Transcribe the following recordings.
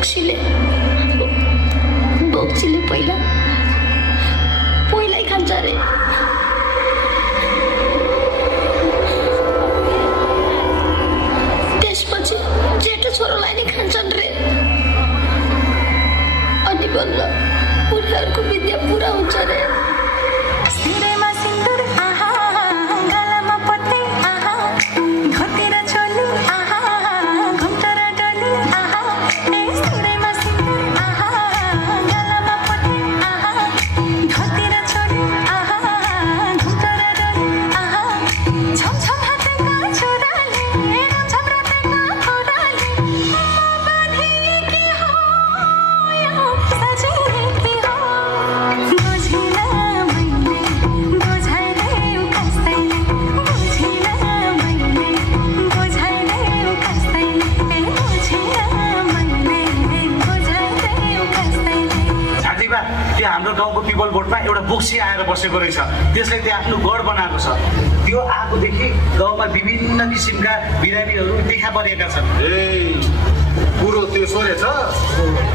बोक्सीले पहिल्यै खान्छ अरे। त्यसपछि जेठो छोरोलाई नै खान्छन् रे। अनि बल्ल उनीहरूको विद्या पुरा हुन्छ रे। हाम्रो गाउँको पिपल बोर्डमा एउटा बोक्सी आएर बसेको रहेछ। त्यसले त्यो आफ्नो गढ बनाएको छ। त्यो आएकोदेखि गाउँमा विभिन्न किसिमका बिरामीहरू देखा परेका छन्। कुरो त्यसो रहेछ।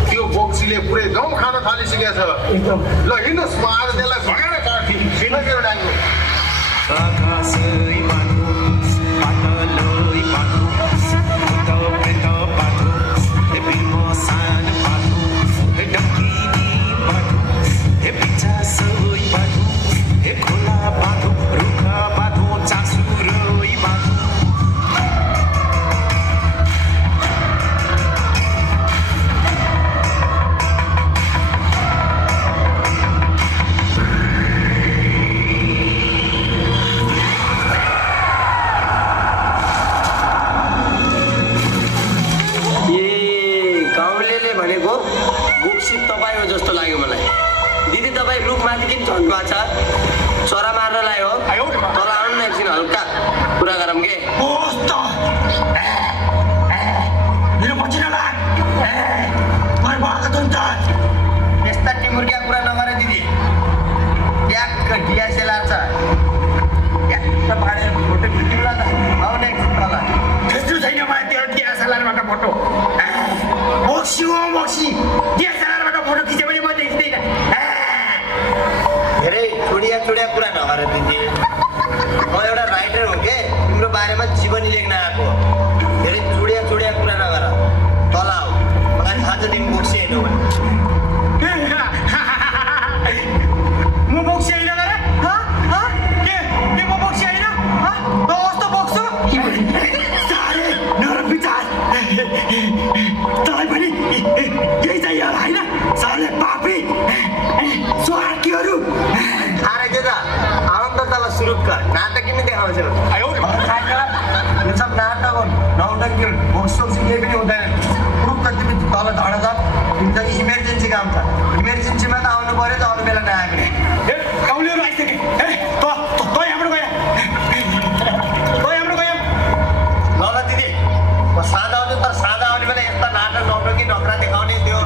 त्यो बोक्सीले पुरै गाउँ खान थालिसकेको छ। ल हिँड्नुहोस्, म आज त्यसलाई भगाएर काट्छु। चरा मार्नलाई हो। तल आउनु न एकछिन, हल्का कुरा गरौँ के। मेरो पछि नलाग। यस्ता टिमुर्किया कुरा नगरे दिदी। ट्याक्क डिएसएलआर छ, ट्याक्क पाडेर फोटो खिच्नुला त। आउने एकछिन तल खिच्नु छैन मलाई त्यो डिएसएलआरबाट फोटो। बोक्सी डिएसएलआरबाट फोटो खिच्यो भने म देख्दैन। धेरै चुडिया कुरा नगर दिदी। म एउटा राइटर हो के, तिम्रो बारेमा जीवनी लेख्न आएको। धेरै चुडिया कुरा नगर। तल आऊ, मलाई थाहा छ तिमी बोक्सी होइन भने। म बोक्सी होइन रे? के म बोक्सी होइन? म कस्तो बोक्छु? साह्रै नरम विचार। तँलाई पनि यही चाहियो होला होइन? साह्रै पापी स्वार्थीहरू। अरे दादा आउनु त तल सुरु कर। नाटक किन देखाउँछ? यो सब नाटक हो, नौटंकी हो। बोक्सी केही पनि हुँदैन। पुरुष तिमी तल झड छ। तिमी त इमर्जेन्सी काम छ। इमर्जेन्सीमा त आउनु पर्यो त, अरू बेला नआएको। गाउँलेहरू आइसके। तँ हाम्रो गयो। ल दिदी, म साँझ आउँछु। तर साँझ आउने बेला यस्ता नाटक नौटंकी नखरा देखाउने त्यो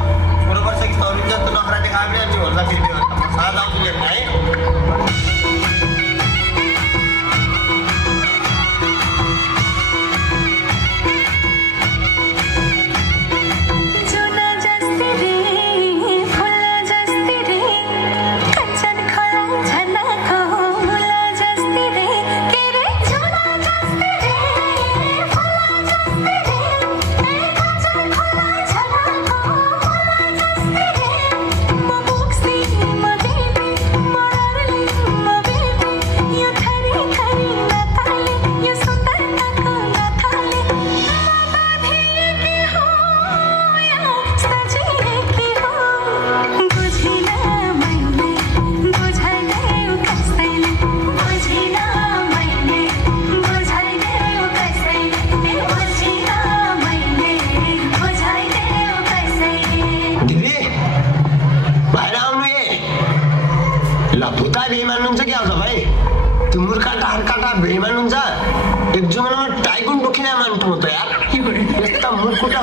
छोरो वर्ष कि तरुण जस्तो नखरा देखायो भने अनि होला बिर्दियो। साँझ आउँछु लेख्न है।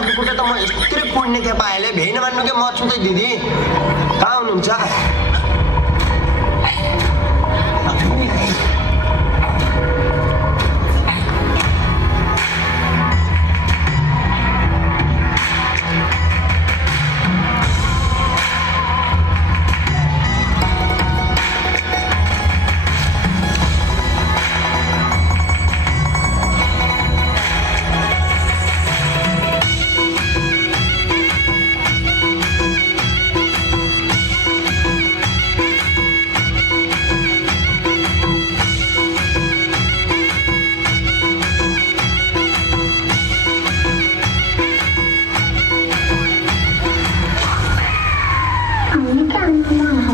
मुकुटा त म यस्तै पुण्य थियो पाएले भेइन भन्नु के म छु त दिदी। कहाँ हुनुहुन्छ?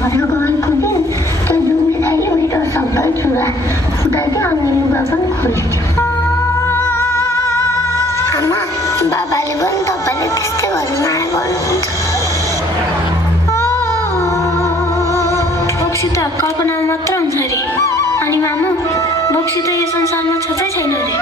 घर गएको दिन त्यो जुम्मेदारी मेरो सबै चुरा फुटाइदियो अनि लुगा पनि खोलिदियो। आमा बाबाले पनि तपाईँले त्यस्तै गरी माया गर्नुहुन्छ। बोक्सी त कल्पनामा मात्र हुन्छ अरे अनि मामु बोक्सी त यो संसारमा छँदै छैन अरे।